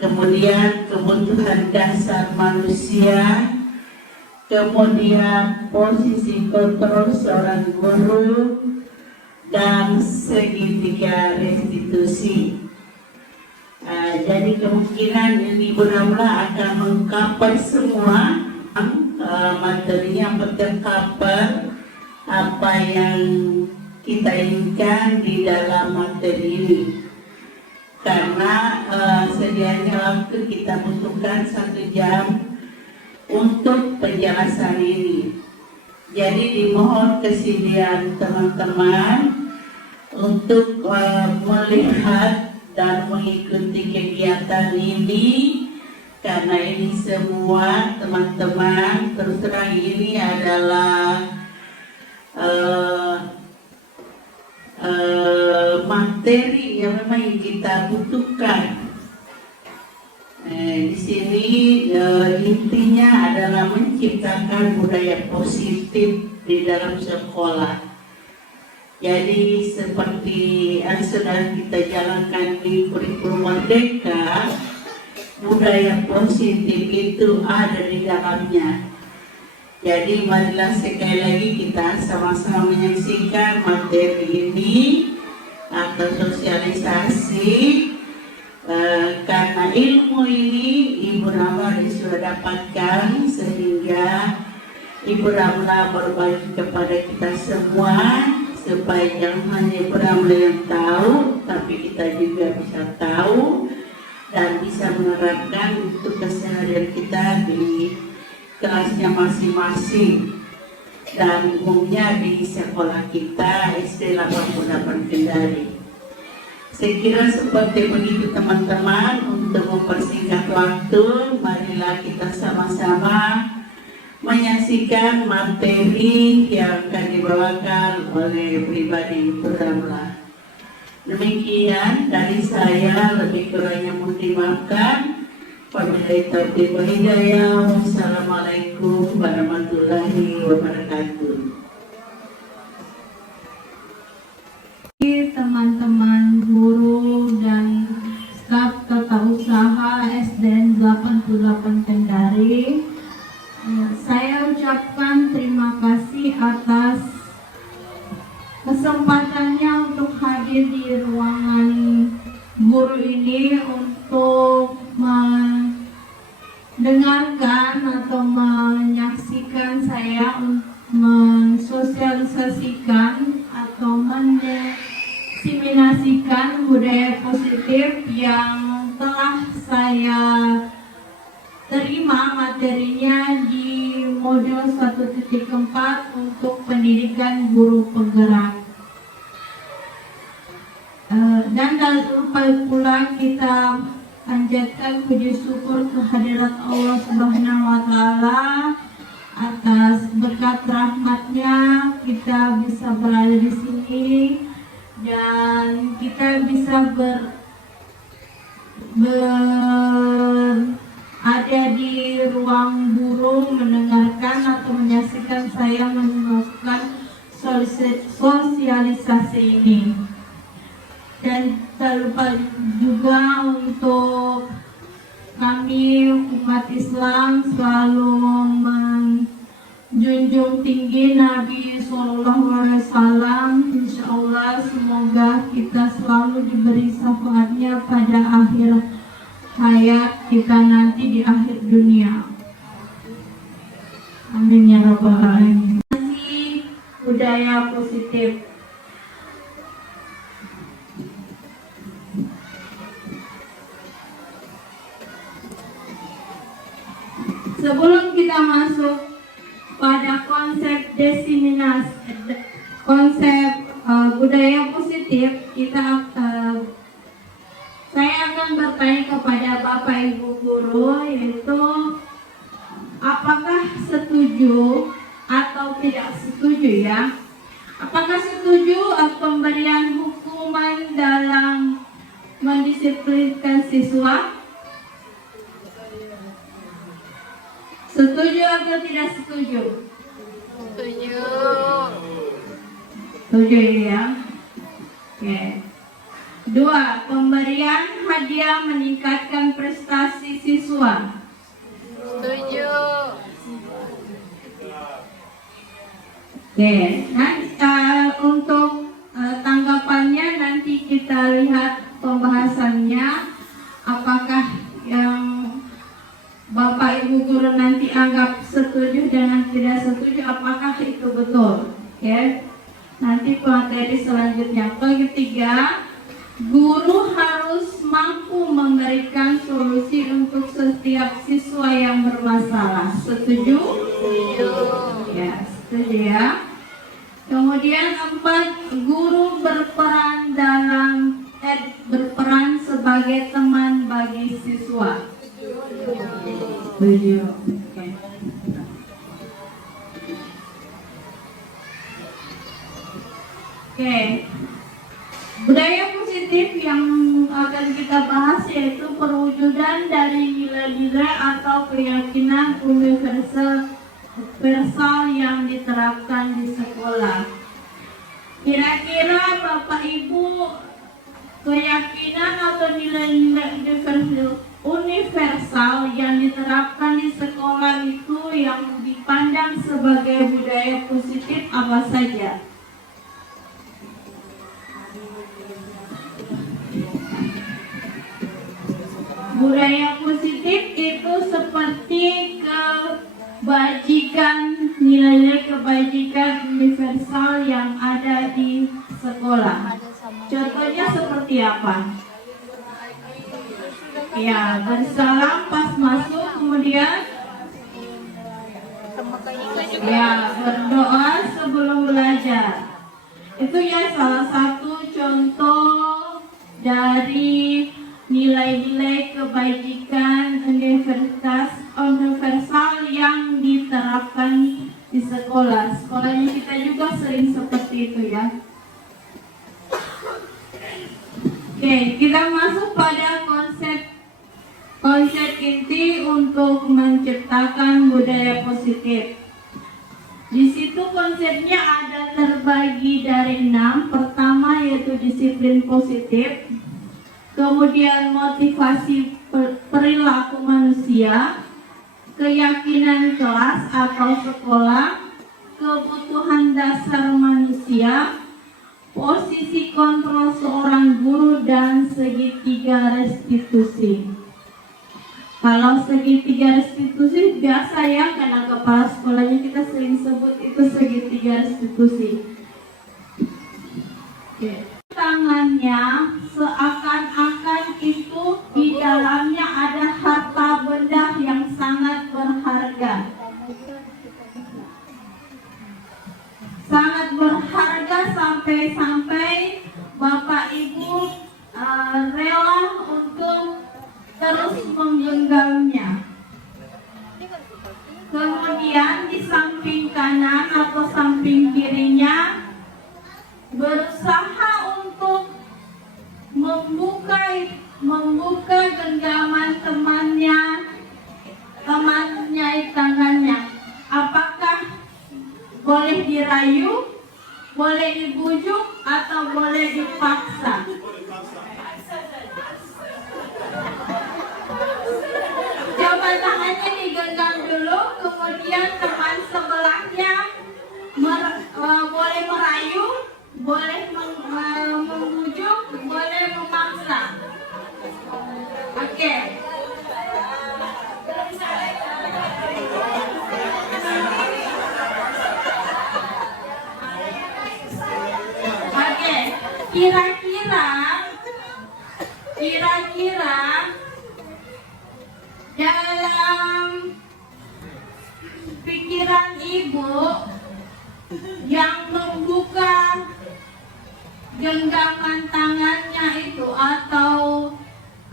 kemudian kebutuhan dasar manusia, kemudian posisi kontrol seorang guru, dan segitiga restitusi. Jadi kemungkinan ini Ibu Ramla akan mengcover semua materinya, tercover apa yang kita inginkan di dalam materi ini. Karena sedianya waktu kita butuhkan 1 jam untuk penjelasan ini. Jadi dimohon kesediaan teman-teman untuk melihat dan mengikuti kegiatan ini, karena ini semua teman-teman terus terang ini adalah materi yang memang kita butuhkan. Di sini intinya adalah menciptakan budaya positif di dalam sekolah. Jadi seperti yang sudah kita jalankan di kurikulum Merdeka, budaya positif itu ada di dalamnya. Jadi marilah sekali lagi kita sama-sama menyaksikan materi ini atau sosialisasi, karena ilmu ini Ibu Ramla sudah dapatkan, sehingga Ibu Ramla berbagi kepada kita semua, supaya jangan hanya Ibu Ramla yang tahu, tapi kita juga bisa tahu dan bisa menerapkan untuk keseharian kita di kelasnya masing-masing, dan umumnya di sekolah kita SD 88 Kendari. Saya kira seperti begitu teman-teman. Untuk mempersingkat waktu, marilah kita sama-sama menyaksikan materi yang akan dibawakan oleh pribadi Ibu Ramla. Demikian dari saya, lebih kurangnya mohon dimaafkan. Wabillahi taufiq wal hidayah. Wassalamualaikum warahmatullahi wabarakatuh. Teman-teman guru dan staf tata usaha SDN 88 Kendari, saya ucapkan terima kasih atas kesempatannya untuk hadir di ruangan guru ini untuk mendengarkan atau menyaksikan saya mensosialisasikan atau mendiseminasikan budaya positif yang telah saya terima materinya di modul 1.4 untuk pendidikan guru penggerak. Dan tak lupa pula kita panjatkan puji syukur kehadirat Allah Subhanahu wa Ta'ala atas berkat rahmatnya kita bisa berada di sini dan kita bisa ada di ruang guru mendengarkan atau menyaksikan saya melakukan sosialisasi ini. Dan tak lupa juga untuk kami umat Islam selalu menjunjung tinggi Nabi SAW. Insya Allah semoga kita selalu diberi syafaatnya pada akhir hayat kita nanti di akhir dunia. Amin ya rabbal alamin. Budaya positif. Sebelum kita masuk pada konsep budaya positif, saya akan bertanya kepada Bapak Ibu guru, yaitu apakah setuju atau tidak setuju ya? Apakah setuju pemberian hukuman dalam mendisiplinkan siswa? Setuju atau tidak setuju? Setuju. Setuju ya. Oke. 2. Pemberian hadiah meningkatkan prestasi siswa. Setuju. Oke, nah untuk tanggapannya nanti kita lihat pembahasannya, apakah yang Bapak Ibu guru nanti anggap setuju dengan tidak setuju, apakah itu betul. Oke, nanti materi selanjutnya. Ketiga, guru harus mampu memberikan solusi untuk setiap siswa yang bermasalah. Setuju? Setuju. Ya, setuju ya. Kemudian 4, guru berperan sebagai teman bagi siswa. Setuju. Oke. Oke. Budaya positif yang akan kita bahas yaitu perwujudan dari nilai-nilai atau keyakinan universal yang diterapkan di sekolah. Kira-kira Bapak Ibu, keyakinan atau nilai-nilai universal yang diterapkan di sekolah itu yang dipandang sebagai budaya positif apa saja? Budaya positif itu seperti kebajikan, nilai-nilai kebajikan universal yang ada di sekolah. Contohnya seperti apa? Ya, bersalam pas masuk, kemudian ya, berdoa sebelum belajar. Itu ya salah satu contoh dari nilai-nilai kebajikan universal yang diterapkan di sekolah. Sekolahnya kita juga sering seperti itu ya. Oke, kita masuk pada konsep inti untuk menciptakan budaya positif. Di situ konsepnya ada terbagi dari 6. Pertama yaitu disiplin positif, kemudian motivasi perilaku manusia, keyakinan kelas atau sekolah, kebutuhan dasar manusia, posisi kontrol seorang guru, dan segitiga restitusi. Kalau segitiga restitusi biasa ya, karena kepala sekolahnya kita sering sebut itu segitiga restitusi. Oke. Tangannya seakan-akan itu di dalamnya ada harta benda yang sangat berharga. Sangat berharga sampai Bapak Ibu rela untuk terus menggenggamnya. Kemudian di samping kanan atau samping kirinya berusaha untuk membuka genggaman temannya di tangannya. Apakah boleh dirayu, boleh dibujuk, atau boleh dipaksa? Coba tangannya digenggam dulu, kemudian teman sebelahnya boleh merayu, boleh membujuk, boleh memaksa. Oke. Oke. Kira-kira dalam pikiran ibu yang membuka genggaman tangannya itu atau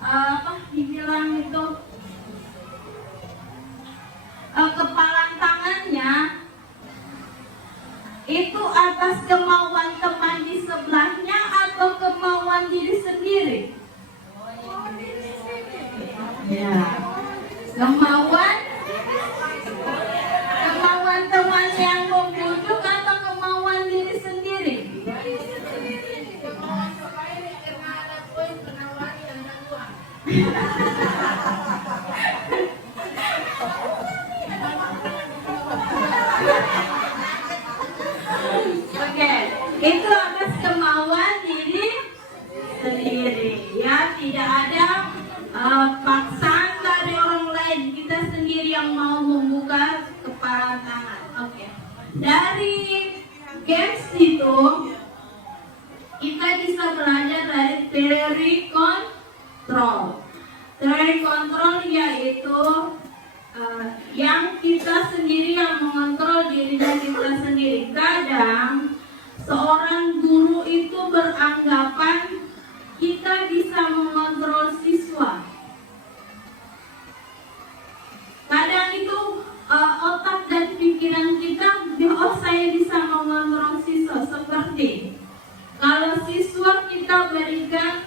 apa dibilang itu kepalan tangannya itu atas kemauan teman di sebelahnya atau kemauan diri sendiri? Ya, kemauan teman yang membujuk atau kemauan diri sendiri? Oke, itu atas kemauan diri sendiri, ya, tidak ada paksaan dari orang lain, kita sendiri yang mau membuka kepala tangan. Oke, dari games itu kita bisa belajar dari teori kontrol. Teori kontrol yaitu yang kita sendiri yang mengontrol dirinya kita sendiri. Kadang seorang guru itu beranggapan kita bisa mengontrol siswa. Kadang itu otak dan pikiran kita, oh saya bisa mengontrol siswa. Seperti kalau siswa kita berikan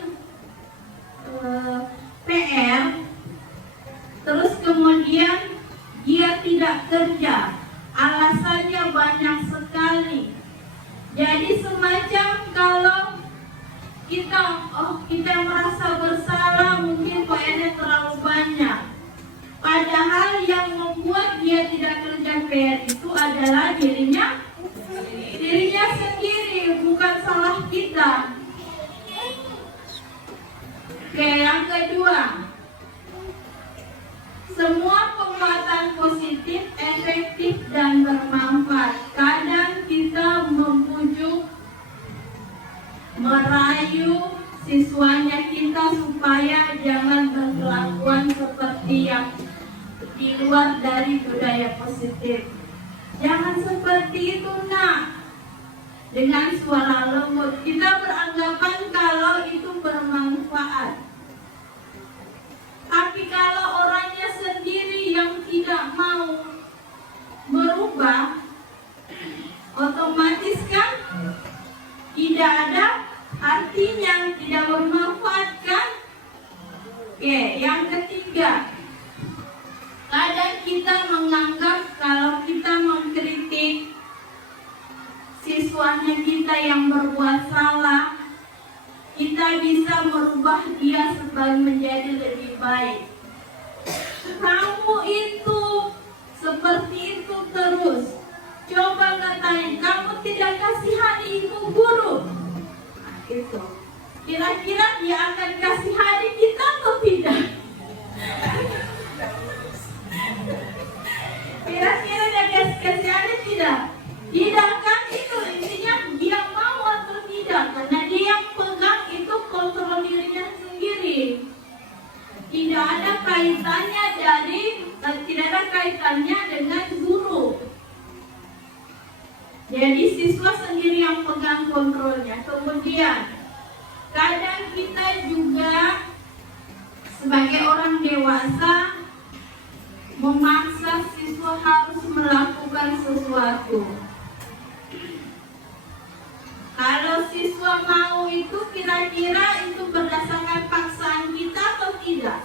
PR, terus kemudian dia tidak kerja, alasannya banyak sekali. Jadi semacam kalau kita merasa bersalah, mungkin PR-nya terlalu banyak. Padahal yang membuat dia tidak kerja PR itu adalah dirinya sendiri, bukan salah kita. Oke, yang kedua, semua penguatan positif, efektif dan bermanfaat. Kadang kita membujuk, merayu siswanya kita supaya jangan berkelakuan seperti yang di luar dari budaya positif. Jangan seperti itu, nak. Dengan suara lembut kita beranggapan kalau itu bermanfaat. Tapi kalau orangnya sendiri yang tidak mau berubah, otomatis kan tidak ada artinya, tidak bermanfaat kan? Oke, yang ketiga, kadang kita menganggap kalau kita mengkritik siswanya kita yang berbuat salah, kita bisa merubah dia supaya menjadi lebih baik. Kamu itu seperti itu terus. Coba katain, kamu tidak kasihani itu guru. Nah, itu. Kira-kira dia akan kasihani kita atau tidak? Kira-kira dia kasihani tidak? Tidak kan, itu intinya dia mau atau tidak. Karena dia yang pegang itu kontrol dirinya sendiri. Tidak ada kaitannya dengan guru. Jadi siswa sendiri yang pegang kontrolnya. Kemudian kadang kita juga sebagai orang dewasa memaksa siswa harus melakukan sesuatu. Kalau siswa mau itu, kira-kira itu berdasarkan paksaan kita atau tidak?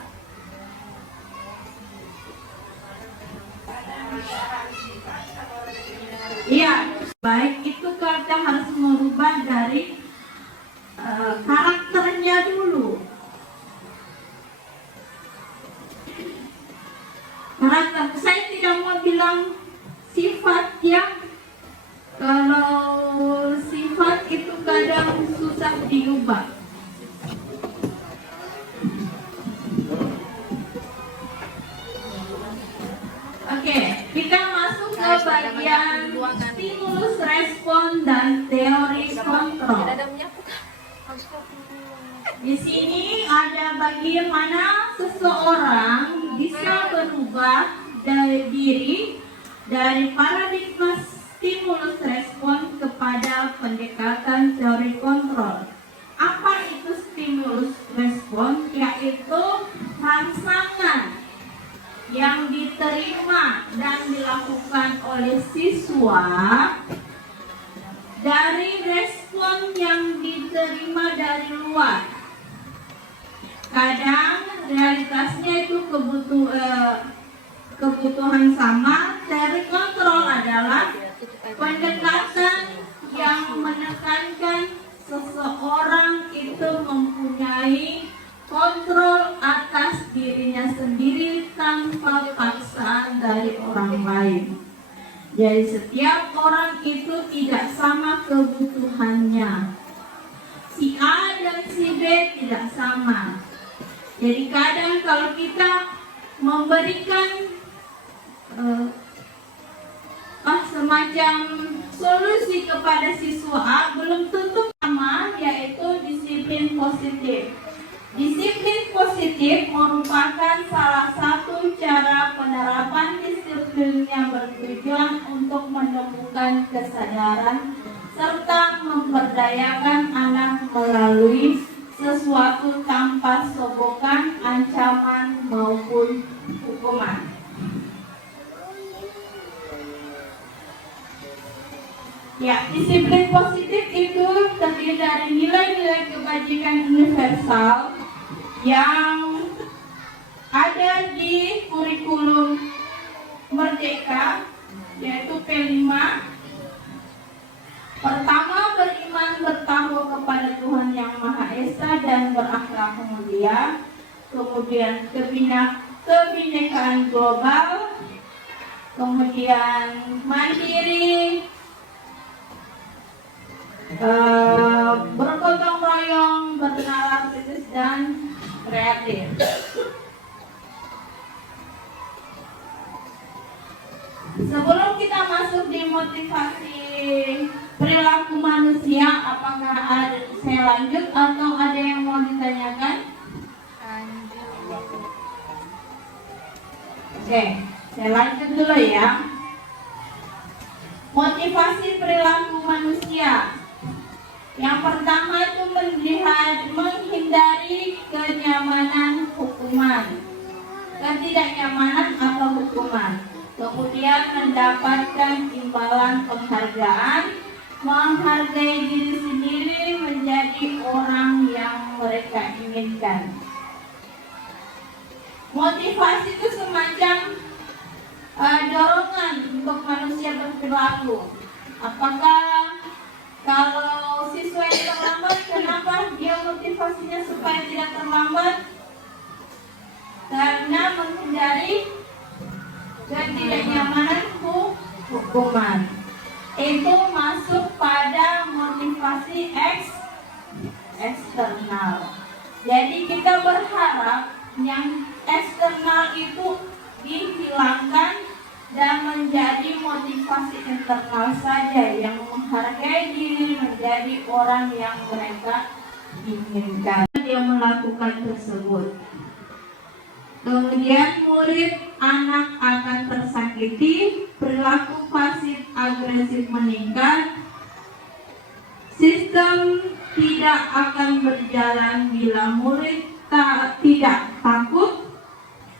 Iya, baik itu kita harus merubah dari karakternya dulu. Karakter, saya tidak mau bilang sifat ya. Kalau sifat itu kadang susah diubah. Oke, kita masuk ke bagian stimulus respon dan teori kontrol. Di sini ada bagaimana seseorang bisa berubah dari diri dari paradigma stimulus respon kepada pendekatan teori kontrol. Apa itu stimulus respon? Yaitu rangsangan yang diterima dan dilakukan oleh siswa dari respon yang diterima dari luar. Kadang realitasnya itu kebutuhan sama. Teori kontrol adalah pendekatan yang menekankan seseorang itu mempunyai kontrol atas dirinya sendiri tanpa paksaan dari orang lain. Jadi setiap orang itu tidak sama kebutuhannya. Si A dan si B tidak sama. Jadi kadang kalau kita memberikan semacam solusi kepada siswa A, belum tentu sama, yaitu disiplin positif. Disiplin positif merupakan salah satu cara penerapan disiplin yang bertujuan untuk menemukan kesadaran serta memberdayakan anak melalui sesuatu tanpa sogokan, ancaman maupun hukuman. Ya, disiplin positif itu terdiri dari nilai-nilai kebajikan universal yang ada di kurikulum Merdeka, yaitu P5. Pertama, beriman bertakwa kepada Tuhan Yang Maha Esa dan berakhlak mulia. Kemudian kebinekaan global. Kemudian mandiri, bergotong royong, bernalar kritis dan kreatif. Sebelum kita masuk di motivasi perilaku manusia, apakah saya lanjut atau ada yang mau ditanyakan? Oke, saya lanjut dulu ya. Motivasi perilaku manusia. Yang pertama itu menghindari kenyamanan hukuman, ketidaknyamanan atau hukuman. Kemudian mendapatkan imbalan penghargaan, menghargai diri sendiri, menjadi orang yang mereka inginkan. Motivasi itu semacam dorongan untuk manusia berperilaku. Apakah kalau siswa yang terlambat, kenapa dia motivasinya supaya tidak terlambat? Karena menghindari ketidaknyamanan hukuman. Itu masuk pada motivasi eksternal. Jadi kita berharap yang eksternal itu dihilangkan dan menjadi motivasi internal saja yang menghargai diri, menjadi orang yang mereka inginkan. Dia melakukan tersebut. Kemudian murid anak akan tersakiti, perilaku pasif agresif meningkat, sistem tidak akan berjalan bila murid tidak takut,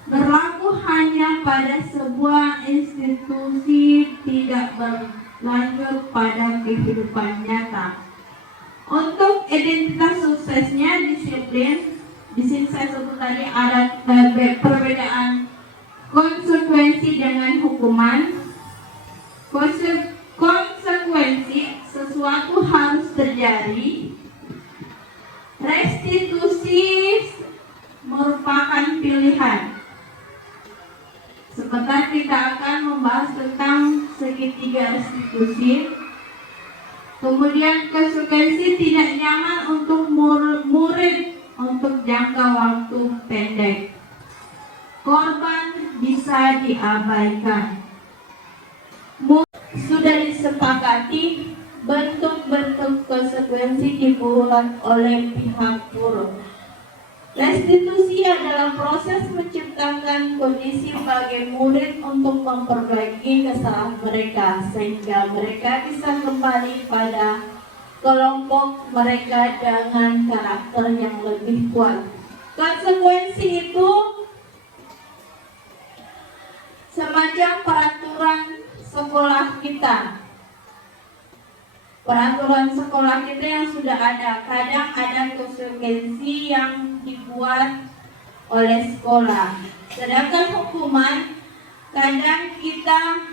berlaku hanya pada sebuah institusi, tidak berlanjut pada kehidupan nyata. Untuk identitas suksesnya disiplin. Di sini saya sebut tadi ada perbedaan konsekuensi dengan hukuman. Konsekuensi sesuatu harus terjadi. Restitusi merupakan pilihan. Sebentar kita akan membahas tentang segitiga restitusi. Kemudian konsekuensi tidak nyaman untuk murid untuk jangka waktu pendek. Korban bisa diabaikan. Sudah disepakati bentuk-bentuk konsekuensi dibuat oleh pihak buruh. Restitusi adalah proses menciptakan kondisi bagi murid untuk memperbaiki kesalahan mereka sehingga mereka bisa kembali pada kelompok mereka dengan karakter yang lebih kuat. Konsekuensi itu semacam peraturan sekolah kita. Peraturan sekolah kita yang sudah ada, kadang ada konsekuensi yang dibuat oleh sekolah. Sedangkan hukuman, kadang kita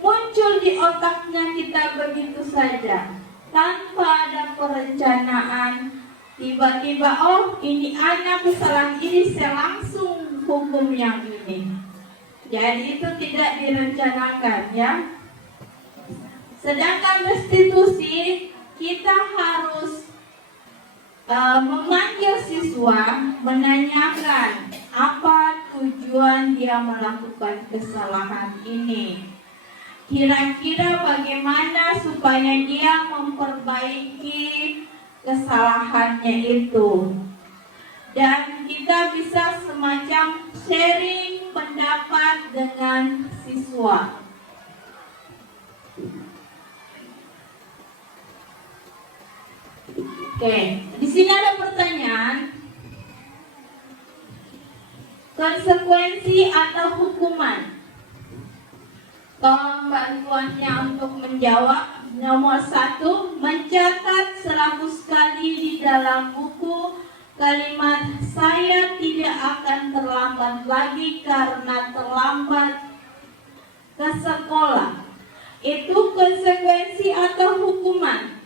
muncul di otaknya kita begitu saja, tanpa ada perencanaan, Tiba-tiba, oh ini anak kesalahan ini, saya langsung hukum yang ini. Jadi itu tidak direncanakan ya. Sedangkan restitusi kita harus memanggil siswa, menanyakan apa tujuan dia melakukan kesalahan ini. Kira-kira bagaimana supaya dia memperbaiki kesalahannya itu. Dan kita bisa semacam sharing pendapat dengan siswa. Oke, di sini ada pertanyaan. Konsekuensi atau hukuman? Tolong bantuannya untuk menjawab. Nomor 1, mencatat 100 kali di dalam buku kalimat saya tidak akan terlambat lagi karena terlambat ke sekolah. Itu konsekuensi atau hukuman?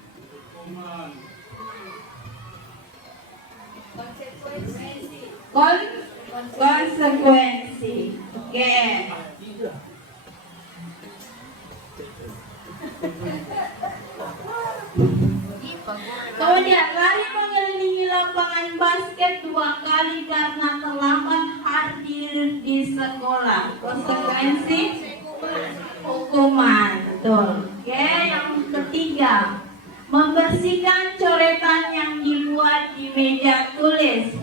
Konsekuensi. Oke. Kemudian lari mengelilingi lapangan basket 2 kali karena terlambat hadir di sekolah. Konsekuensi hukuman. Betul. Oke, yang ketiga, membersihkan coretan yang dibuat di meja tulis.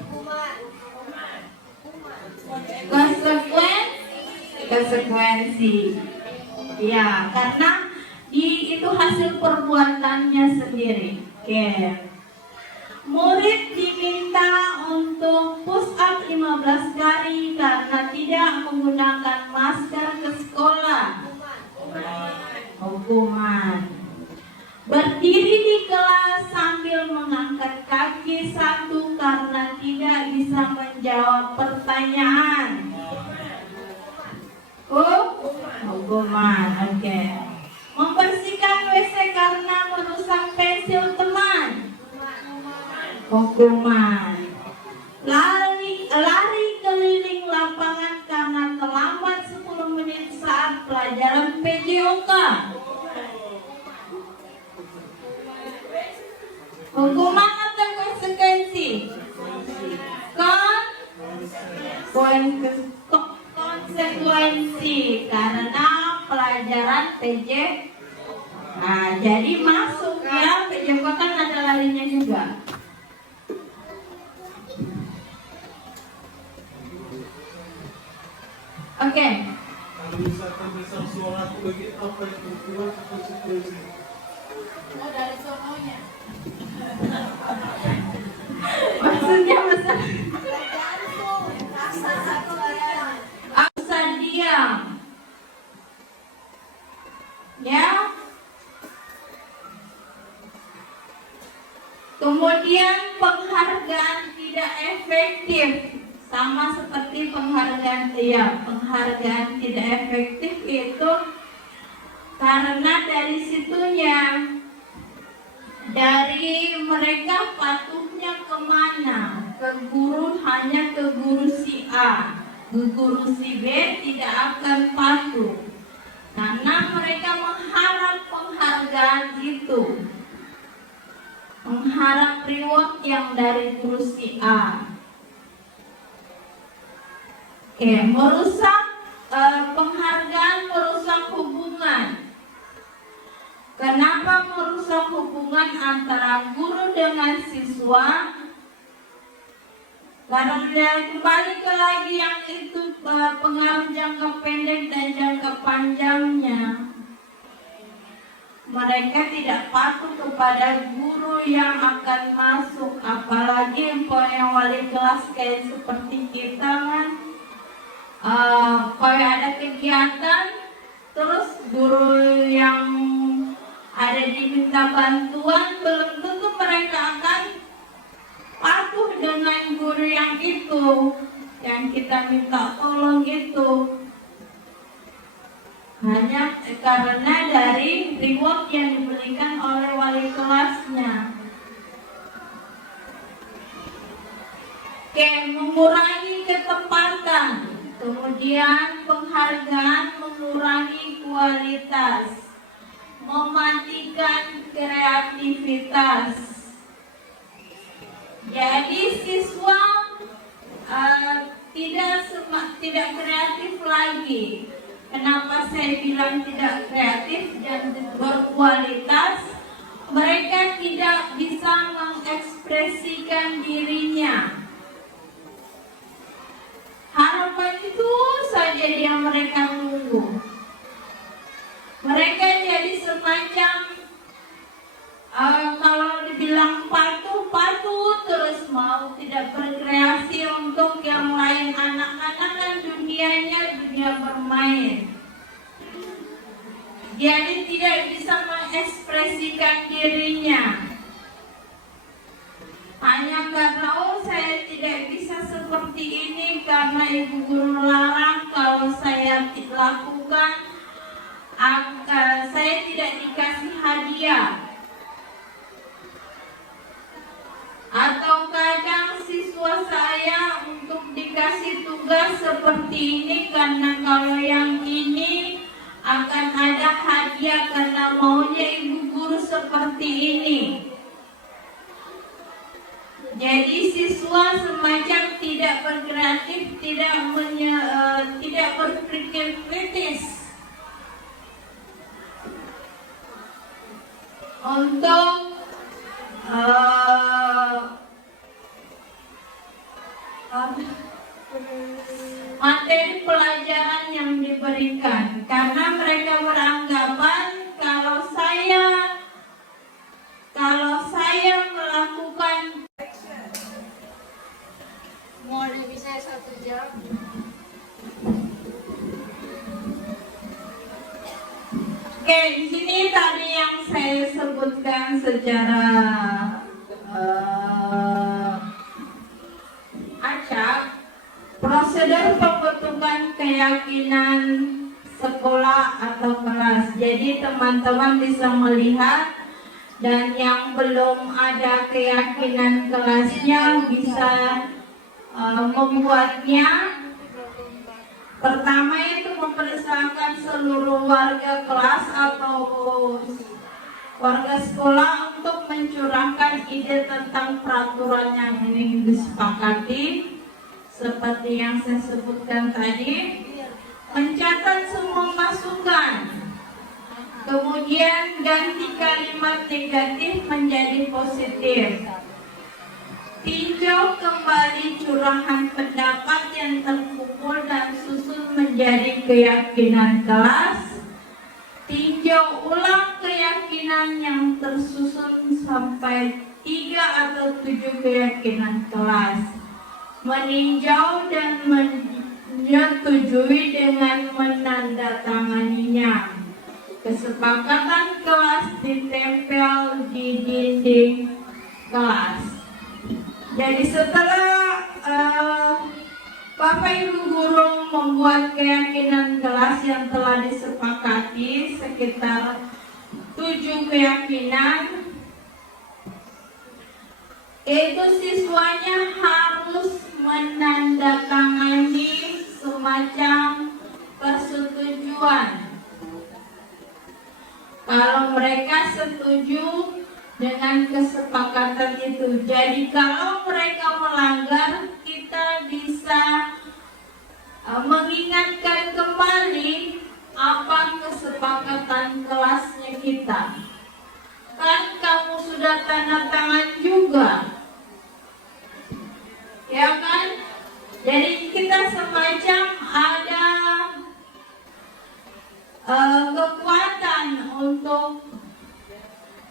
Konsekuensi. Ya, karena itu hasil perbuatannya sendiri. Oke. Murid diminta untuk push up 15 kali karena tidak menggunakan masker ke sekolah. Hukuman. Berdiri di kelas sambil mengangkat kaki 1 karena tidak bisa menjawab pertanyaan. Hukuman. Oke. Membersihkan WC karena merusak pensil teman. Hukuman. Lari keliling lapangan karena terlambat 10 menit saat pelajaran PJOK. Hukuman atau konsekuensi? Konsekuensi karena pelajaran PJ. Nah, jadi masuk ya, PJOK kan ada larinya juga. Oke. Kalau misalkan besar suara aku bagi apa yang berkurang konsekuensi? Oh, dari sononya. Maksudnya besar. Usah diam. Ya. Kemudian penghargaan tidak efektif. Sama seperti penghargaan tidak efektif itu karena dari situnya, dari mereka patuhnya kemana, ke guru, hanya ke guru si A, ke guru si B tidak akan patuh karena mereka mengharap penghargaan itu, mengharap reward yang dari guru si A. Oke, merusak penghargaan, merusak hubungan. Kenapa merusak hubungan antara guru dengan siswa? Karena kembali ke lagi yang itu pengaruh jangka pendek dan jangka panjangnya. Mereka tidak patuh kepada guru yang akan masuk, apalagi yang wali kelas kayak seperti kita kan. Kalau ada kegiatan, terus guru yang ada diminta bantuan, belum tentu mereka akan patuh dengan guru yang itu, yang kita minta tolong itu. Hanya karena dari reward yang diberikan oleh wali kelasnya. Oke, mengurangi ketepatan, kemudian penghargaan mengurangi kualitas, mematikan kreativitas. Jadi siswa tidak kreatif lagi. Kenapa saya bilang tidak kreatif dan berkualitas? Mereka tidak bisa mengekspresikan dirinya. Harapan itu saja yang mereka tunggu. Mereka jadi semacam kalau dibilang patuh terus mau tidak berkreasi untuk yang lain. Anak-anak kan dunianya dunia bermain. Jadi tidak bisa mengekspresikan dirinya. Hanya karena saya tidak bisa seperti ini karena ibu guru melarang. Kalau saya lakukan, saya tidak dikasih hadiah. Atau kadang siswa saya untuk dikasih tugas seperti ini karena kalau yang ini akan ada hadiah karena maunya ibu guru seperti ini. Jadi siswa semacam tidak berkreatif, tidak berpikir kritis untuk materi pelajaran yang diberikan, karena mereka beranggapan kalau saya melakukan Mulai bisa 1 jam. Oke, di sini tadi yang saya sebutkan secara acak, prosedur pembentukan keyakinan sekolah atau kelas. Jadi teman-teman bisa melihat, dan yang belum ada keyakinan kelasnya bisa membuatnya. Pertama itu mempersiapkan seluruh warga kelas atau warga sekolah untuk mencurahkan ide tentang peraturan yang ingin disepakati. Seperti yang saya sebutkan tadi, mencatat semua masukan, kemudian ganti kalimat negatif menjadi positif. Tinjau kembali curahan pendapat yang terkumpul dan susun menjadi keyakinan kelas. Tinjau ulang keyakinan yang tersusun sampai 3 atau 7 keyakinan kelas. Meninjau dan menyetujui dengan menandatanganinya. Kesepakatan kelas ditempel di dinding kelas. Jadi setelah Bapak Ibu guru membuat keyakinan kelas yang telah disepakati sekitar 7 keyakinan, itu siswanya harus menandatangani semacam persetujuan. Kalau mereka setuju dengan kesepakatan itu. Jadi kalau mereka melanggar, kita bisa mengingatkan kembali apa kesepakatan kelasnya kita. Kan kamu sudah tanda tangan juga, ya kan? Jadi kita semacam ada kekuatan untuk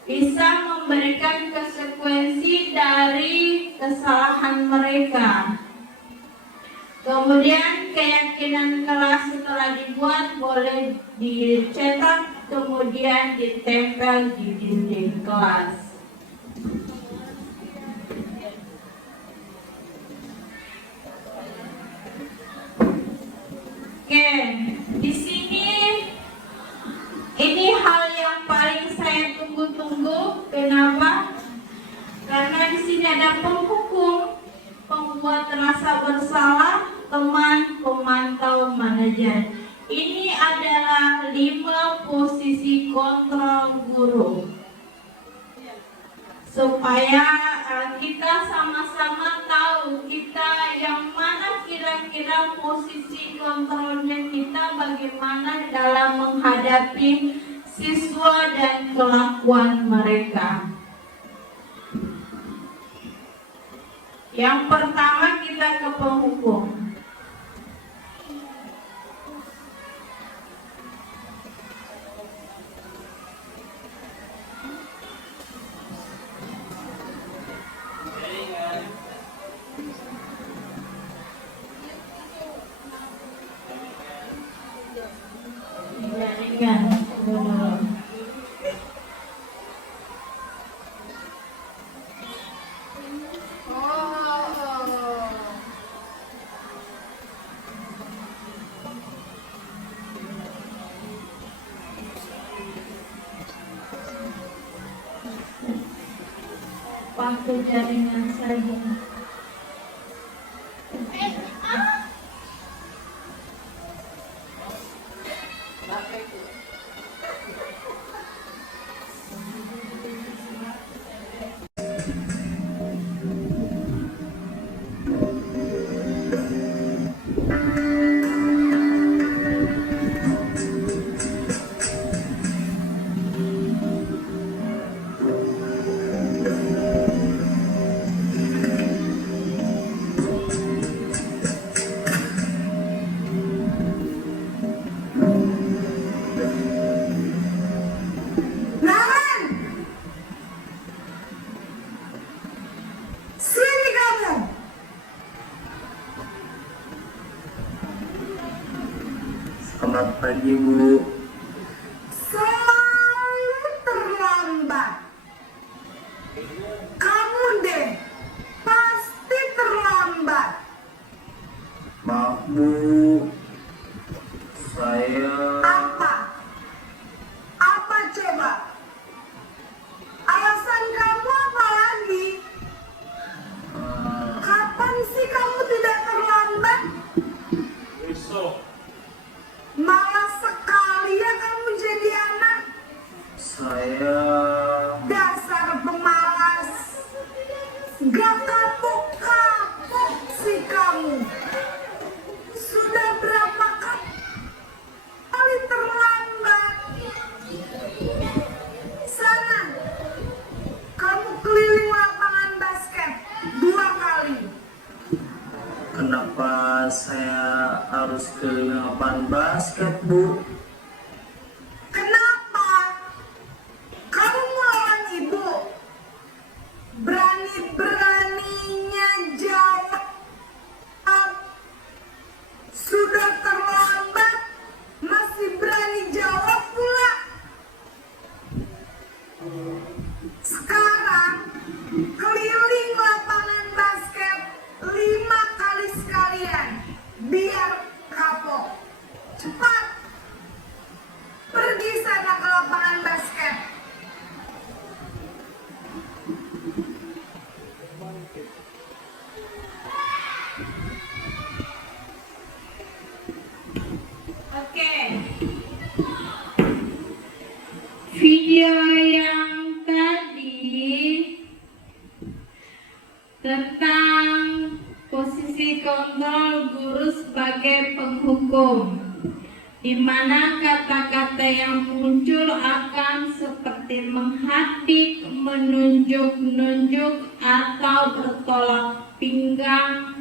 bisa memberikan konsekuensi dari kesalahan mereka. Kemudian keyakinan kelas setelah dibuat boleh dicetak, kemudian ditempel di dinding kelas. Oke, di sini ini hal yang paling saya tunggu-tunggu. Kenapa? Karena di sini ada penghukum, pembuat pembelajaran. Ini adalah 5 posisi kontrol guru. Supaya kita sama-sama tahu kita yang mana kira-kira posisi kontrolnya kita bagaimana dalam menghadapi siswa dan kelakuan mereka. Yang pertama kita ke penghukum. Jaringan dulu. Pakai jaringan saja. Selamat pagi, Bu. Selalu terlambat. Kamu deh pasti terlambat. Maaf, Bu. Saya Apa? Apa coba? Alasan kamu apa lagi? Kapan sih kamu tidak terlambat? Besok. Malas sekali ya kamu jadi anak. saya Dasar pemalas. Gak kapok-kapok sih kamu. Sudah berapa kali terlambat? Sana, kamu keliling lapangan basket 2 kali. kenapa saya harus ke lapangan basket, Bu? Kenapa? Kamu melawan ibu. Berani-beraninya jawab. Sudah terlambat, masih berani jawab pula. Sekarang keliling lapangan basket 5 kali sekalian, biar kapok. Cepat, pergi sana ke lapangan basket. Oke. Video yang tadi tentang posisi kontrol guru sebagai penghukum, di mana kata-kata yang muncul akan seperti menghadik, menunjuk-nunjuk atau bertolak pinggang,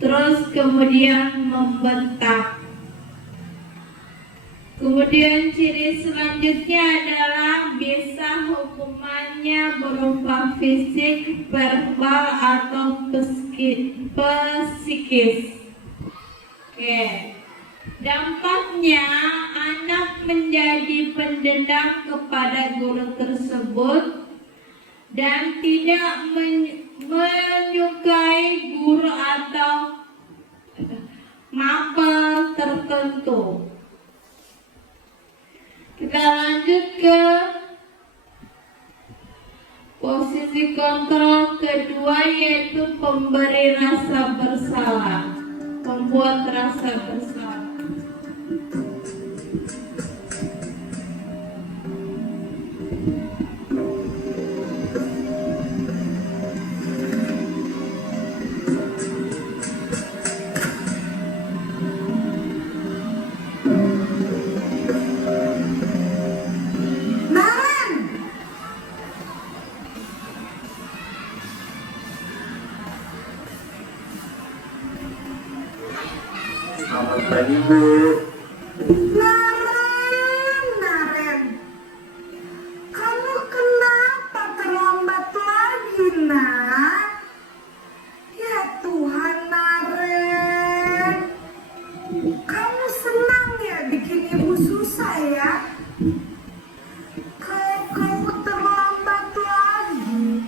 terus kemudian membentak. Kemudian ciri selanjutnya adalah bisa hukumannya berupa fisik, verbal, atau psikis. Oke. Dampaknya anak menjadi pendendam kepada guru tersebut dan tidak menyukai guru atau mapel tertentu. Kita lanjut ke posisi kontrol kedua, yaitu pemberi rasa bersalah, membuat rasa bersalah. Selamat pagi Bu. Naren, kamu kenapa terlambat lagi, nak? Ya Tuhan, Naren, kamu senang ya bikin ibu susah ya? Kalau kamu terlambat lagi,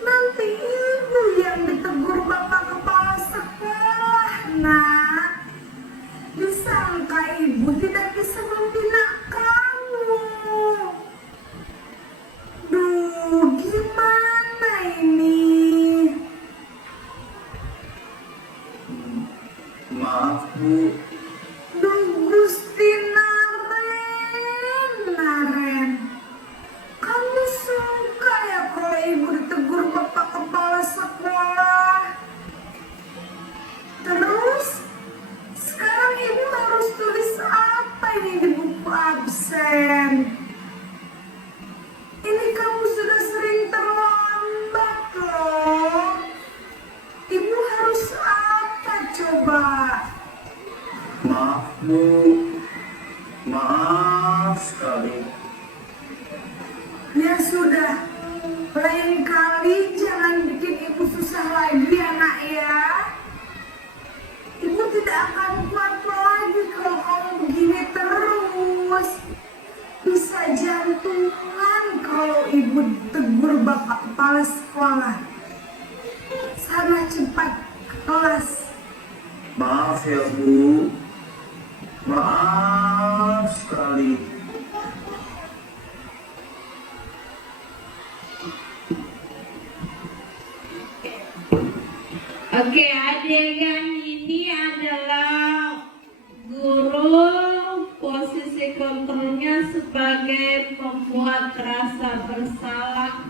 nanti ibu yang ditegur bapak kepala sekolah, nak. Disangka ibu tidak bisa membina kamu. Duh, gimana ini? Maaf Bu. Duh, Gusti Naren, kamu suka ya kalau ibu ditegur bapak kepala sekolah? Terus, sekarang ibu harus tulis apa ini di buku absen? Ini kamu sudah sering terlambat loh. Ibu harus apa coba? Maaf Bu. Maaf sekali. Ya sudah, lain kali jangan bikin ibu susah lagi ya nak ya. Ibu tidak akan kuat lagi kalau kamu begini terus. Bisa jantungan kalau ibu tegur bapak kepala sekolah. Sana cepat ke kelas. Maaf ya Bu. Maaf sekali. Oke, adegan ini adalah guru posisi kontrolnya sebagai membuat rasa bersalah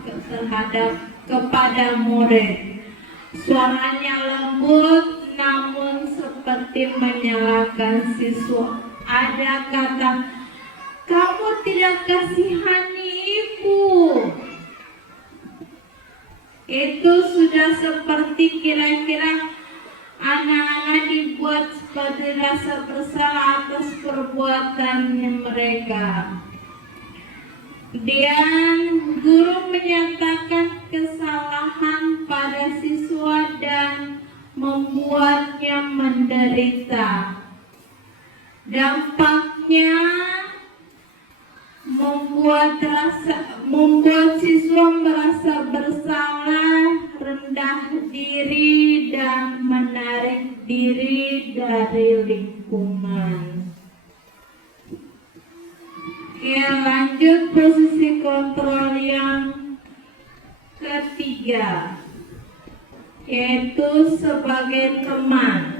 kepada murid. Suaranya lembut namun seperti menyalahkan siswa. Ada kata, "Kamu tidak kasihani ibu." Itu sudah seperti kira-kira anak-anak dibuat seperti rasa bersalah atas perbuatan mereka. Dan guru menyatakan kesalahan pada siswa dan membuatnya menderita. Dampaknya membuat siswa merasa bersalah, rendah diri, dan menarik diri dari lingkungan. Oke, lanjut posisi kontrol yang ketiga, yaitu sebagai teman.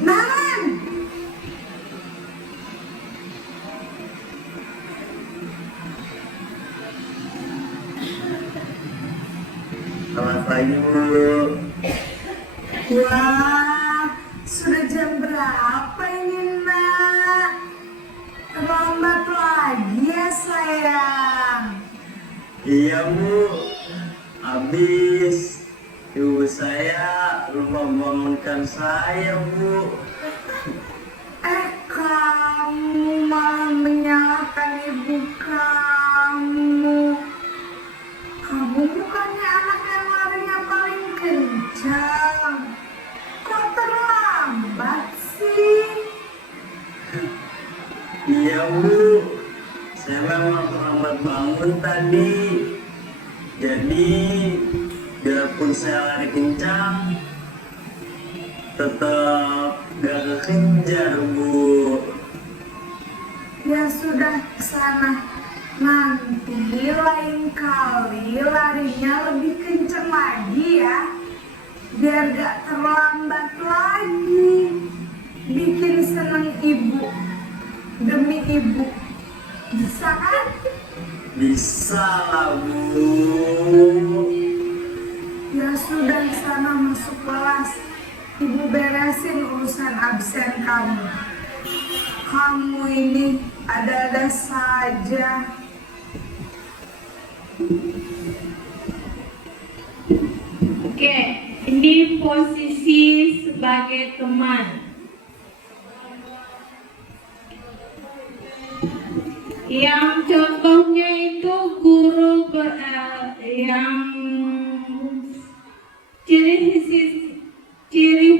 Naren, Selamat pagi Bu. wah, sudah jam berapa ini nak? Terlambat lagi ya sayang. Iya Bu. Habis ibu saya lupa bangunkan saya Bu. Kamu malah menyalahkan ibu kamu. Kamu bukannya anak yang larinya paling kencang. Kok terlambat sih? Iya Bu. Saya memang terlambat bangun tadi. Jadi biarpun saya lari kencang, tetap gak kekejar Bu. Ya sudah sana. Nanti lain kali larinya lebih kenceng lagi ya. Biar gak terlambat lagi. Bikin seneng ibu. Demi ibu. Bisa kan? Bisa lah, Bu. Ya sudah, sana masuk kelas. Ibu beresin urusan absen kamu. Kamu ini ada-ada saja. Oke, ini posisi sebagai teman. Yang contohnya itu guru yang ciri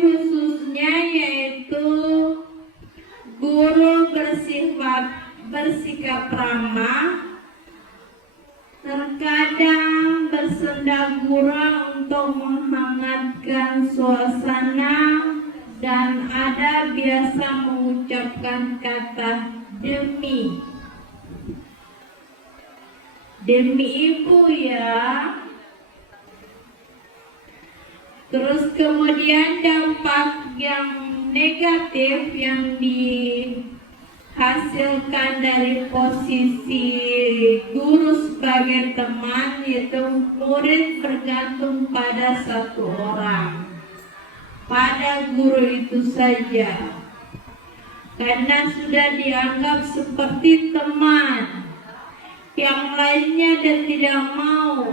khususnya yaitu guru bersikap ramah, terkadang bersenda gurau untuk menghangatkan suasana, dan ada biasa mengucapkan kata demi ibu ya. Terus kemudian dampak yang negatif yang dihasilkan dari posisi guru sebagai teman, yaitu murid bergantung pada satu orang, pada guru itu saja, karena sudah dianggap seperti teman yang lainnya dan tidak mau.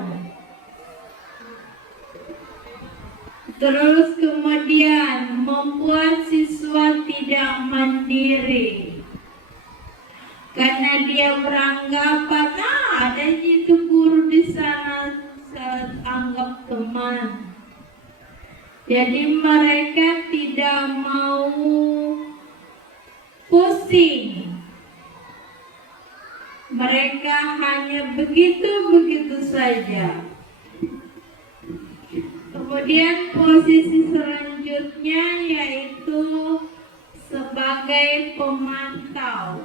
Terus kemudian membuat siswa tidak mandiri, karena dia beranggapan ada itu guru di sana, anggap teman. Jadi mereka tidak mau pusing. Mereka hanya begitu-begitu saja. Kemudian posisi selanjutnya yaitu sebagai pemantau.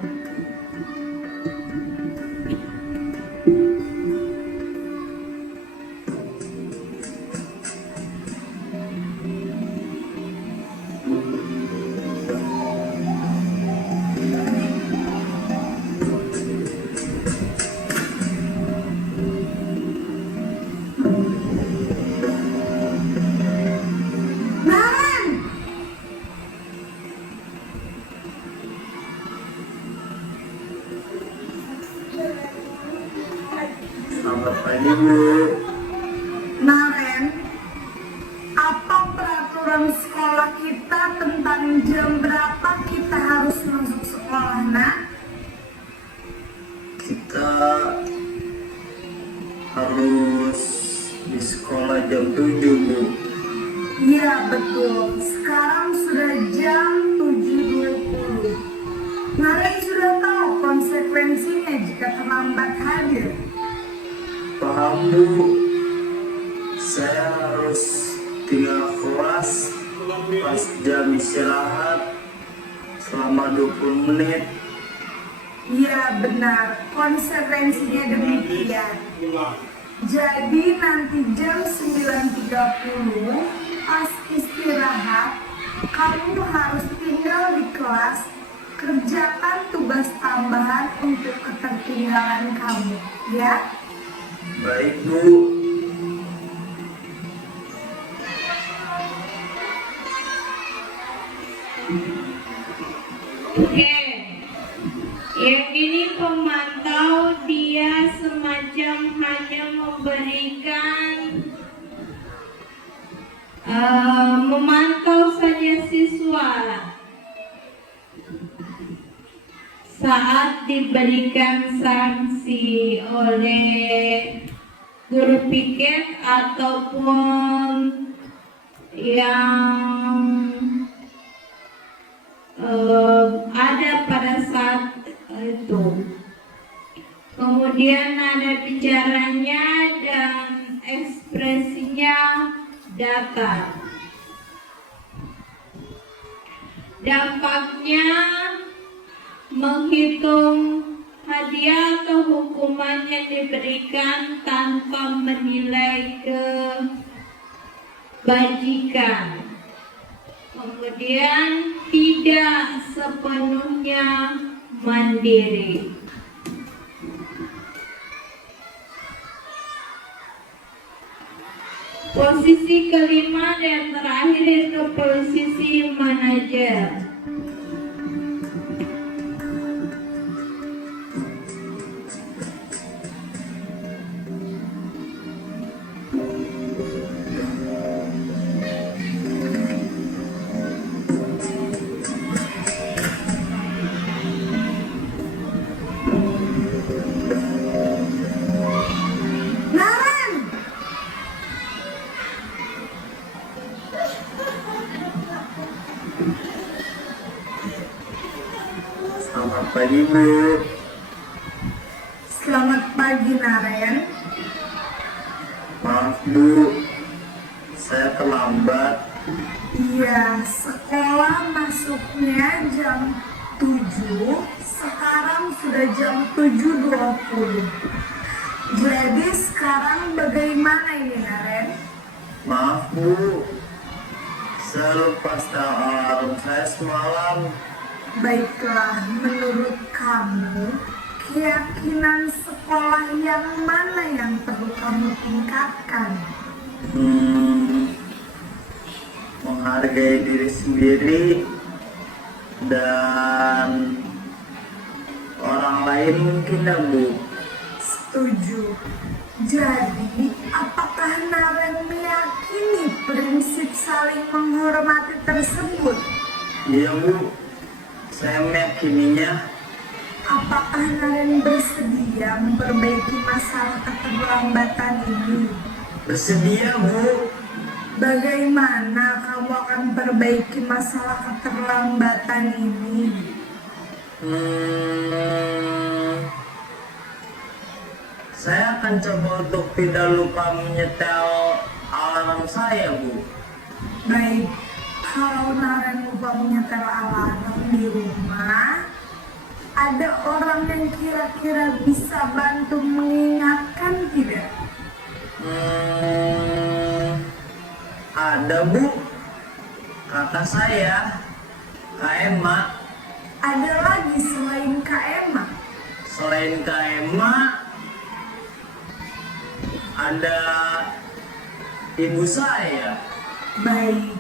Selamat pagi, Bu. Naren, apa peraturan sekolah kita tentang jam berapa kita harus masuk sekolah, nak? Kita harus di sekolah jam 7, Bu. Iya betul, sekarang sudah jam 7.20. Naren sudah tahu konsekuensinya jika terlambat hadir. Paham, Bu. Saya harus tinggal kelas pas jam istirahat selama 20 menit. Iya benar, konsekuensinya demikian. Jadi nanti jam 9.30 pas istirahat, kamu harus tinggal di kelas, kerjakan tugas tambahan untuk ketertinggalan kamu, ya. Baik, Bu. Oke, yang ini pemantau, dia semacam hanya memberikan memantau saja siswa saat diberikan sanksi oleh guru piket ataupun yang ada pada saat itu. Kemudian ada bicaranya dan ekspresinya datar. Dampaknya menghitung hadiah atau hukuman yang diberikan tanpa menilai kebajikan. Kemudian tidak sepenuhnya mandiri. Posisi kelima dan terakhir itu posisi manajer. Naren, Selamat pagi Bu. selamat pagi Naren. Maaf Bu, saya terlambat. Iya, sekolah masuknya jam 7, sekarang sudah jam 7.20. Jadi sekarang bagaimana ini Naren? Maaf Bu, saya lupa setel alarm saya semalam. Baiklah, menurut kamu, keyakinan sekolah yang mana yang perlu kamu tingkatkan? Menghargai diri sendiri dan orang lain mungkin ya Bu. Setuju. Jadi, apakah Naren meyakini prinsip saling menghormati tersebut? Iya Bu, saya meyakininya. Apakah Naren bersedia memperbaiki masalah keterlambatan ini? Bersedia Bu. Bagaimana kamu akan perbaiki masalah keterlambatan ini? Saya akan coba untuk tidak lupa menyetel alarm saya Bu. Baik, kalau Naren lupa menyetel alarm di rumah, ada orang yang kira-kira bisa bantu mengingatkan tidak? Ada Bu, kakak saya, Kak Emma. Ada lagi selain Kak Emma? Selain Kak Emma, ada ibu saya. Baik,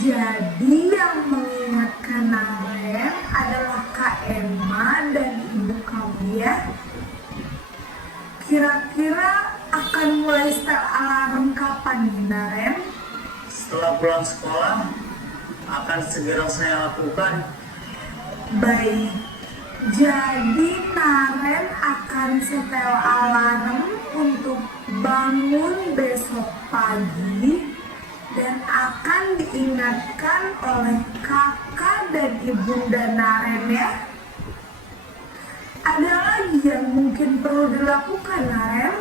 jadi yang mengingatkan Naren adalah Kak Emma dan ibu kamu ya? Kira-kira akan mulai setel alarm kapan nih Naren? Setelah pulang sekolah, akan segera saya lakukan. Baik, jadi Naren akan setel alarm untuk bangun besok pagi dan akan diingatkan oleh kakak dan ibunda Naren ya. Ada lagi yang mungkin perlu dilakukan Naren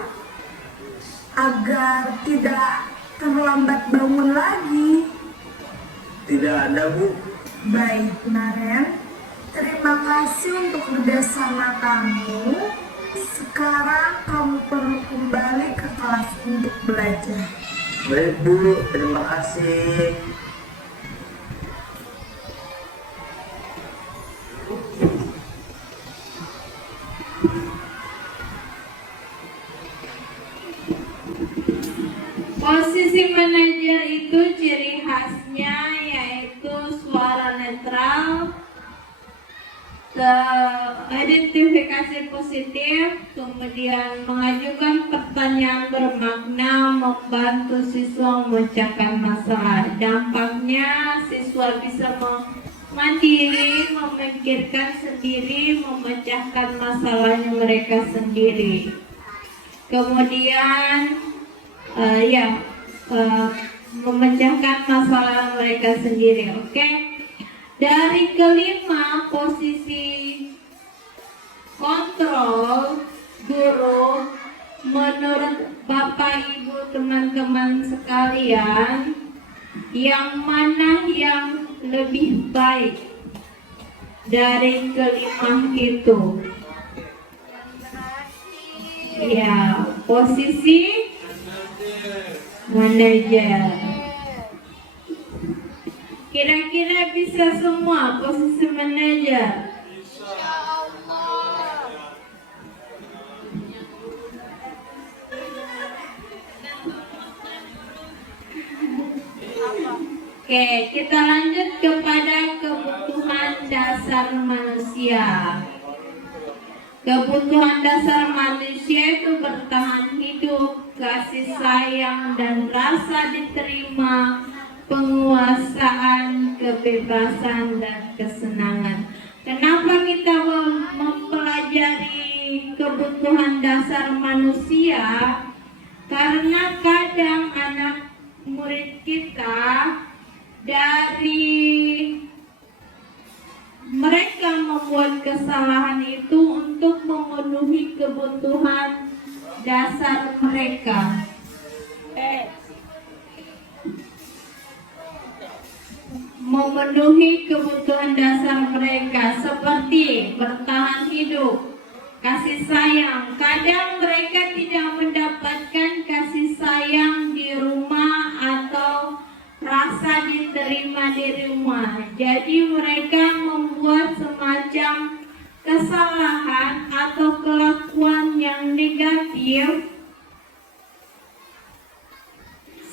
agar tidak terlambat bangun lagi? Tidak ada Bu. Baik Naren, terima kasih untuk kerjasama kamu. Sekarang kamu perlu kembali ke kelas untuk belajar. Baik Bu, terima kasih. Posisi manajer itu ciri khasnya yaitu suara netral, identifikasi positif, kemudian mengajukan pertanyaan bermakna, membantu siswa memecahkan masalah. Dampaknya siswa bisa mandiri, memikirkan sendiri, memecahkan masalahnya mereka sendiri. Kemudian memecahkan masalah mereka sendiri. Oke. Dari kelima, posisi kontrol guru, menurut Bapak Ibu teman-teman sekalian, yang mana yang lebih baik dari kelima itu? Ya, posisi manajer. Kira-kira bisa semua posisi manajer? Oke, kita lanjut kepada kebutuhan dasar manusia. Kebutuhan dasar manusia itu bertahan hidup, kasih sayang dan rasa diterima, penguasaan, kebebasan dan kesenangan. Kenapa kita mempelajari kebutuhan dasar manusia? Karena kadang anak murid kita dari mereka membuat kesalahan itu untuk memenuhi kebutuhan dasar mereka. Memenuhi kebutuhan dasar mereka seperti bertahan hidup, kasih sayang. Kadang mereka tidak mendapatkan kasih sayang di rumah atau rasa diterima di rumah. Jadi mereka membuat semacam kesalahan atau kelakuan yang negatif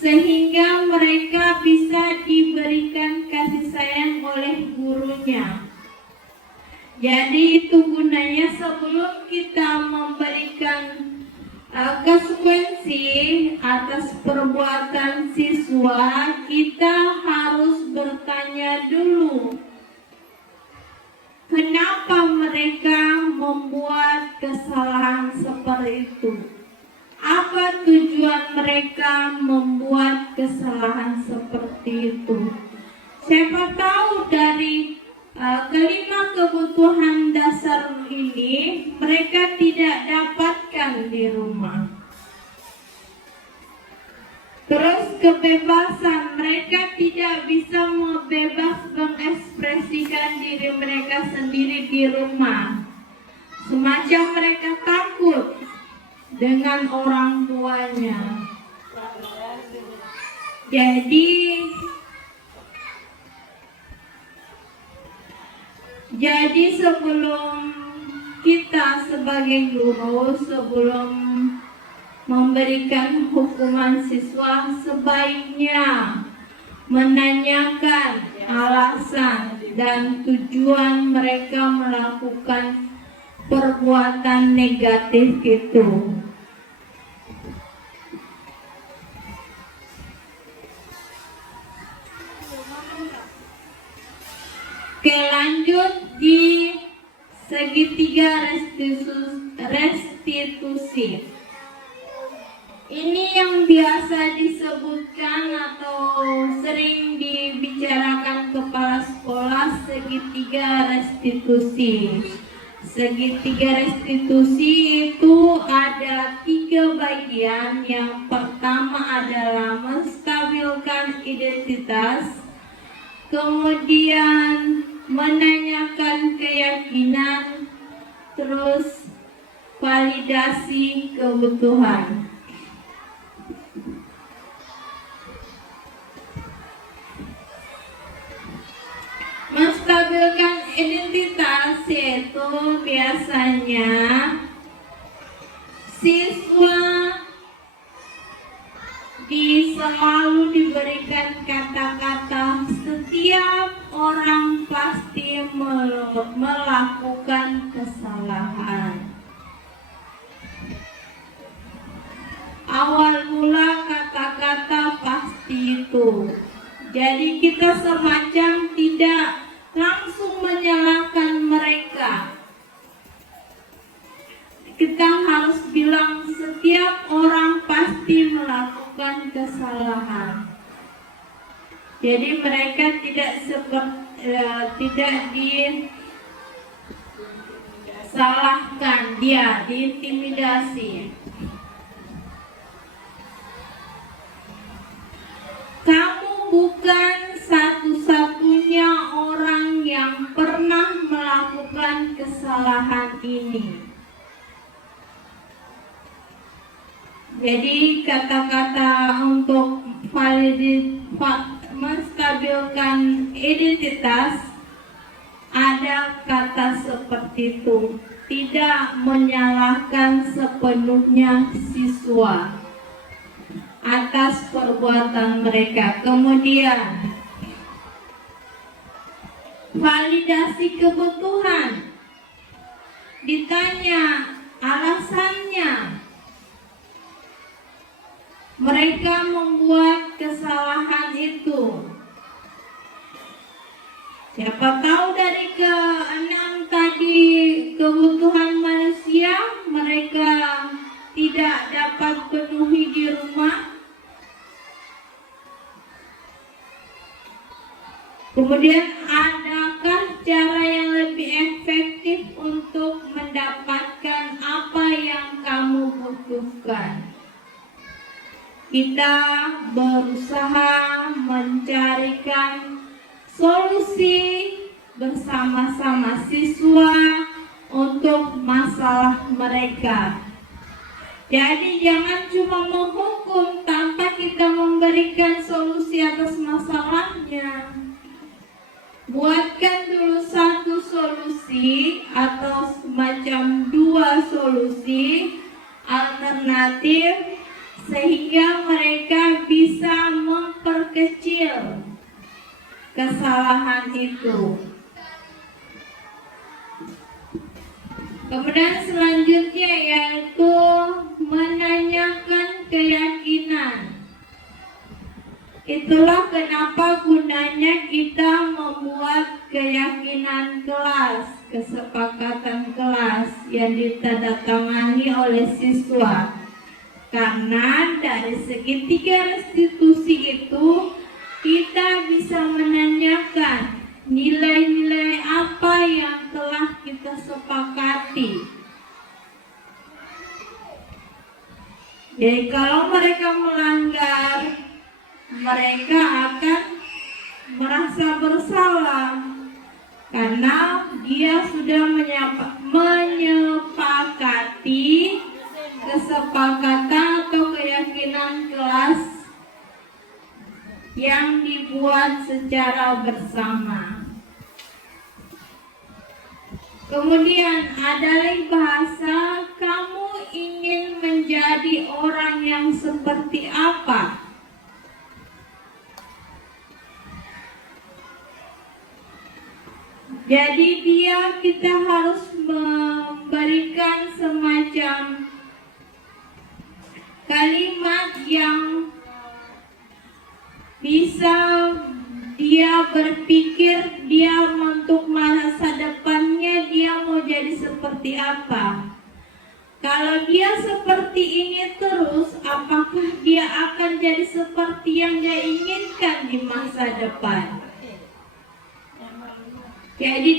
sehingga mereka bisa diberikan kasih sayang oleh gurunya. Jadi itu gunanya sebelum kita memberikan konsekuensi atas perbuatan siswa, kita harus bertanya dulu, kenapa mereka membuat kesalahan seperti itu? Apa tujuan mereka membuat kesalahan seperti itu? Siapa tahu dari kelima kebutuhan dasar ini mereka tidak dapatkan di rumah. Terus kebebasan, mereka tidak bisa bebas mengekspresikan diri mereka sendiri di rumah. Semacam mereka takut dengan orang tuanya. Jadi sebelum kita sebagai guru, sebelum memberikan hukuman siswa, sebaiknya menanyakan alasan dan tujuan mereka melakukan perbuatan negatif itu. Oke, lanjut di segitiga restitusi. Ini yang biasa disebutkan atau sering dibicarakan kepala sekolah, segitiga restitusi. Segitiga restitusi itu ada 3 bagian. Yang pertama adalah menstabilkan identitas, kemudian menanyakan keyakinan, terus validasi kebutuhan. Menstabilkan identitas yaitu biasanya siswa selalu diberikan kata-kata setiap orang pasti melakukan kesalahan. Awal mula kata-kata pasti itu. Jadi kita semacam tidak langsung menyalahkan mereka. Kita harus bilang setiap orang pasti melakukan kesalahan. Jadi mereka tidak disalahkan, dia diintimidasi. Kamu bukan satu-satunya orang yang pernah melakukan kesalahan ini. Jadi kata-kata untuk menstabilkan identitas ada kata seperti itu, tidak menyalahkan sepenuhnya siswa atas perbuatan mereka. Kemudian validasi kebutuhan, ditanya alasannya. Mereka membuat kesalahan itu. Siapa tahu dari keenam tadi kebutuhan manusia mereka tidak dapat penuhi di rumah. Kemudian adakah cara yang lebih efektif untuk mendapatkan apa yang kamu butuhkan? Kita berusaha mencarikan solusi bersama-sama siswa untuk masalah mereka. Jadi jangan cuma menghukum tanpa kita memberikan solusi atas masalahnya. Buatkan dulu satu solusi atau semacam dua solusi alternatif sehingga mereka bisa memperkecil kesalahan itu. Kemudian selanjutnya yaitu menanyakan keyakinan. Itulah kenapa gunanya kita membuat keyakinan kelas, kesepakatan kelas yang ditandatangani oleh siswa. Karena dari segitiga restitusi itu kita bisa menanyakan nilai-nilai apa yang telah kita sepakati. Jadi kalau mereka melanggar, mereka akan merasa bersalah karena dia sudah menyepakati kesepakatan atau keyakinan kelas yang dibuat secara bersama. Kemudian ada lagi bahasa, kamu ingin menjadi orang yang seperti apa? Jadi kita harus memberikan semacam kalimat yang bisa dia berpikir dia untuk masa depannya dia mau jadi seperti apa. Kalau dia seperti ini terus, apakah dia akan jadi seperti yang dia inginkan di masa depan? Jadi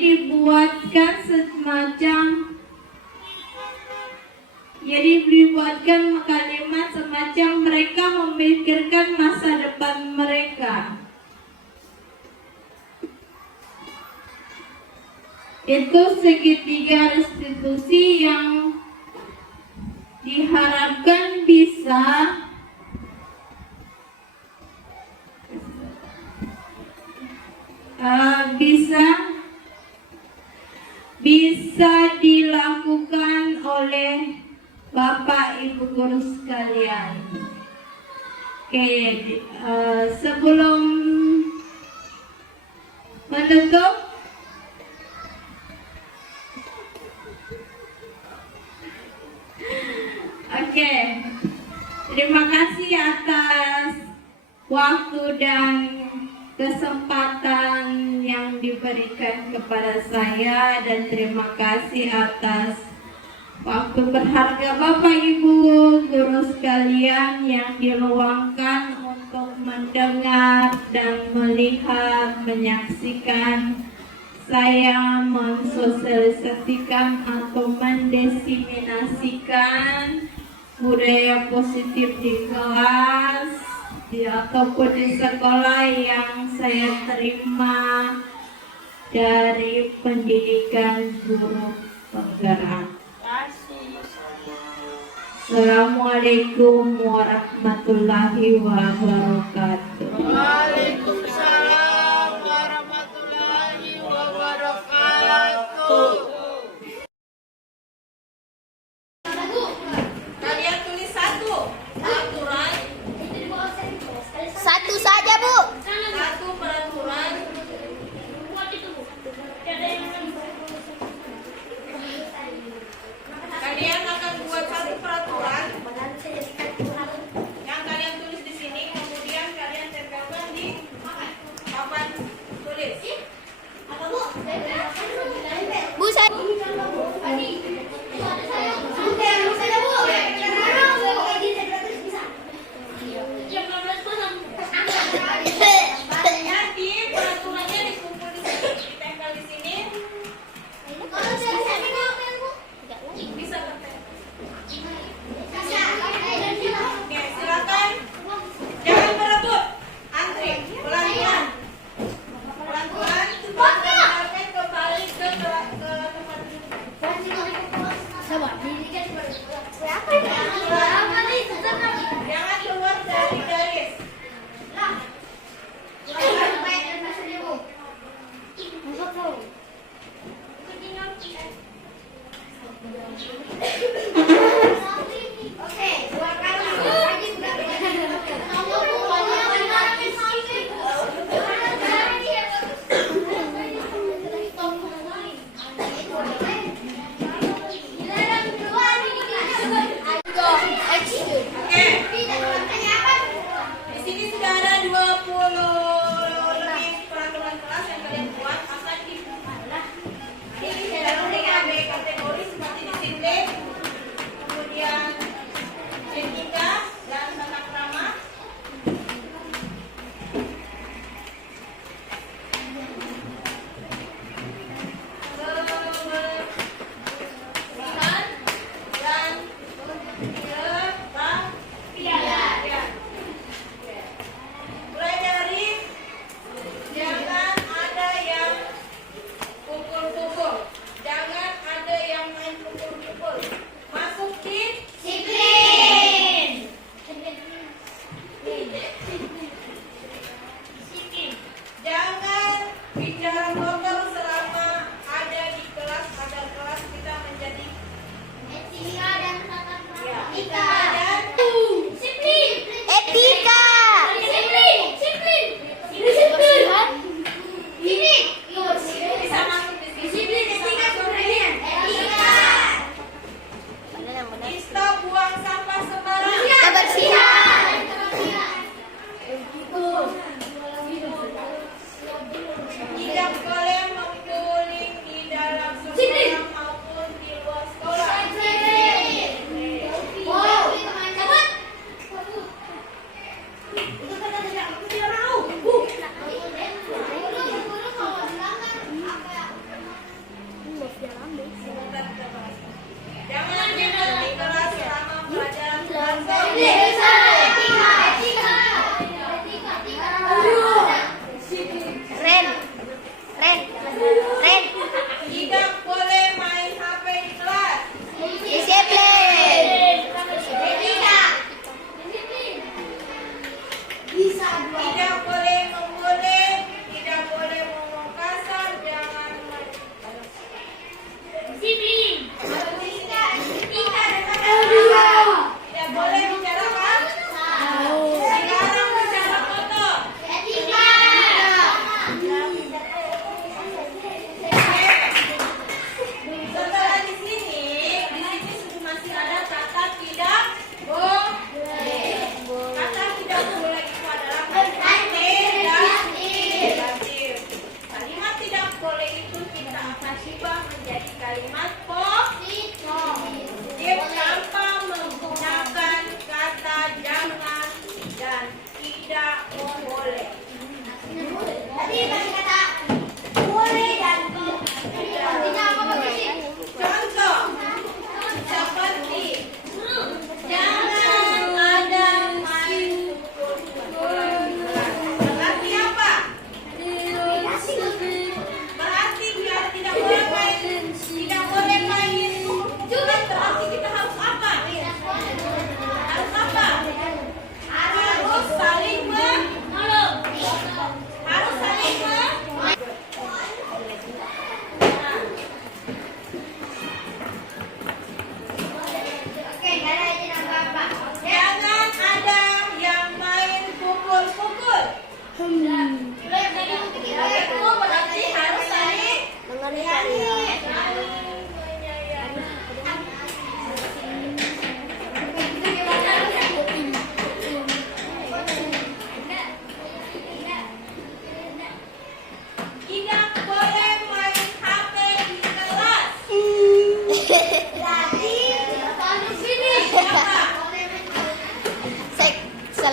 dibuatkan kalimat semacam mereka memikirkan masa depan mereka. Itu segitiga restitusi yang diharapkan bisa dilakukan oleh Bapak Ibu guru sekalian. Oke, sebelum menutup, terima kasih atas waktu dan kesempatan yang diberikan kepada saya, dan terima kasih atas waktu berharga Bapak Ibu guru sekalian yang diluangkan untuk mendengar dan melihat, menyaksikan saya mensosialisasikan atau mendesiminasikan budaya positif di kelas ataupun di sekolah yang saya terima dari pendidikan guru penggerak. Assalamualaikum warahmatullahi wabarakatuh. Waalaikumsalam warahmatullahi wabarakatuh. Kalian tulis satu peraturan. Satu saja, Bu. Satu peraturan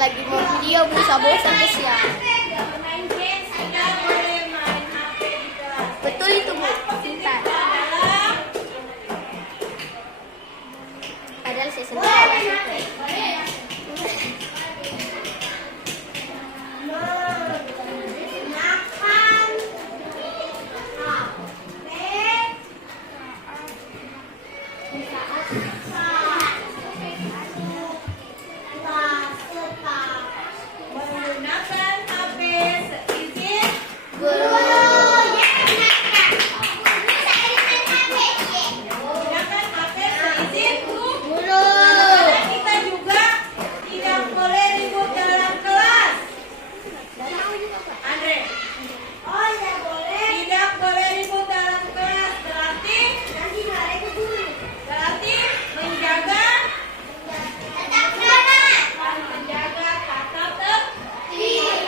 lagi mau video bosan-bosan guys ya. Main games tidak boleh main HP di kelas. Betul itu Bu. Pintar. Padahal saya sendiri. Menggunakan HP seizin menggunakan HP seizin guru. Dan kita juga tidak boleh ribut dalam kelas. Andre. Tidak boleh ribut dalam kelas. Berarti menjaga tata tertib.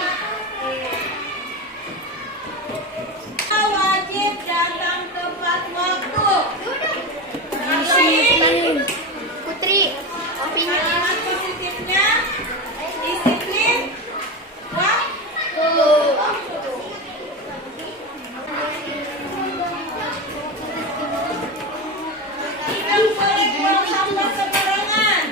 Wajib datang tepat waktu. Putri, opini Kalimat positifnya disiplin waktu. Tidak boleh buang sampah sembarangan.